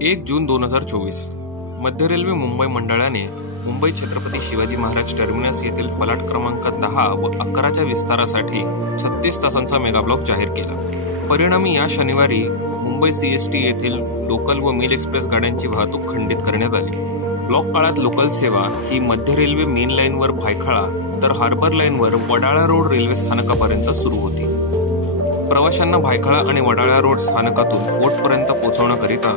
1 जून 2024 मध्य रेल्वे मुंबई मंडळाने मुंबई छत्रपती शिवाजी महाराज टर्मिनस येथील फलाट क्रमांक 10 व 11च्या विस्तारासाठी 36 तासांचा मेगाब्लॉक जाहीर केला। परिणामी या शनिवारी मुंबई CST येथील लोकल व मेल एक्सप्रेस गाड्यांची वाहतूक खंडित करण्यात आली। ब्लॉक काळात लोकल सेवा ही मध्य रेल्वे मेन लाईनवर भायखळा तर हार्बर लाईनवर वडाळा रोड रेल्वे स्थानकापर्यंत सुरू होती। प्रवाशांना भायखळा आणि वडाळा रोड स्थानकातून फोर्टपर्यंत पोहोचवण्याकरिता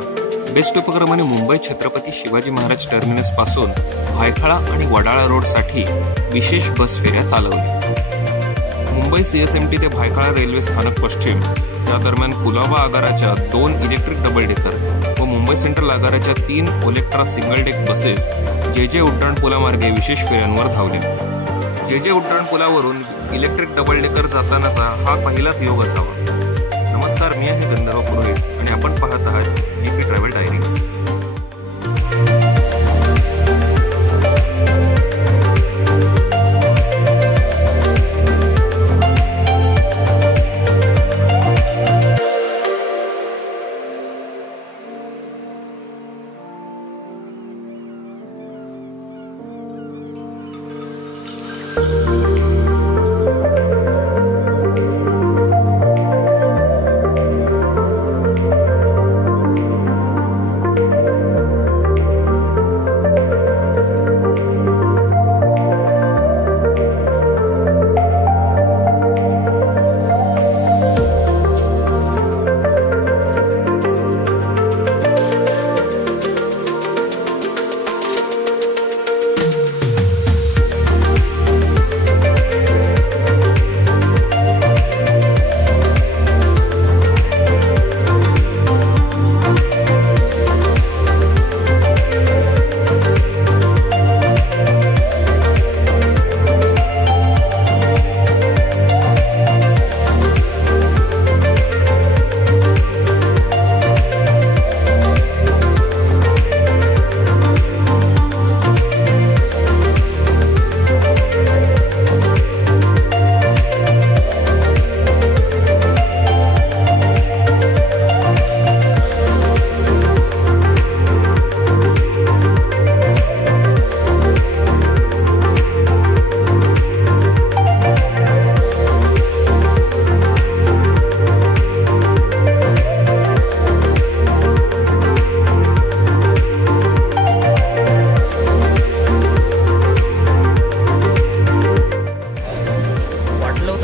बेस्ट उपक्रमाने मुंबई छत्रपती शिवाजी महाराज टर्मिनस पासून भायखळा आणि वडाळा रोडसाठी विशेष बस फेऱ्या चालवल्या। मुंबई CSMT ते भायखळा रेल्वे स्थानक पश्चिम या दरम्यान कुलाबा आगाराच्या 2 इलेक्ट्रिक डबल डेकर व मुंबई सेंट्रल आगाराच्या 3 Olectra single deck buses JJ उड्डाणपुलामार्गे विशेष फेऱ्यांवर धावल्या। JJ उड्डाणपुलावरून इलेक्ट्रिक डबल डेकर जातानाचा हा पहिलाच योग असावा। नमस्कार, मी आहे गंधर्व पुरोहित आणि आपण पाहत आहात GP ट्रॅव्हल डायरीज।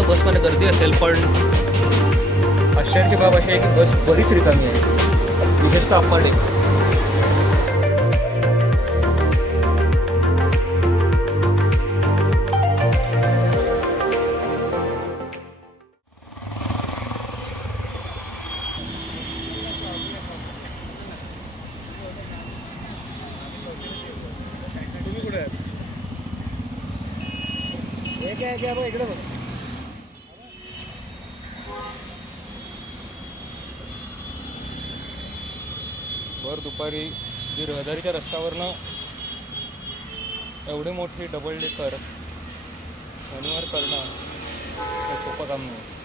बसमध्ये गर्दी असेल, पण आश्चर्याची बाब अशी आहे की बस बरीच रिकामी आहे, विशेषतः अप्पर डेक। इकडे बघ। भर दुपारी जी रहदारीच्या रस्त्यावरनं एवढी मोठी डबल डेकर शनिवार करणं हे सोपं काम नाही।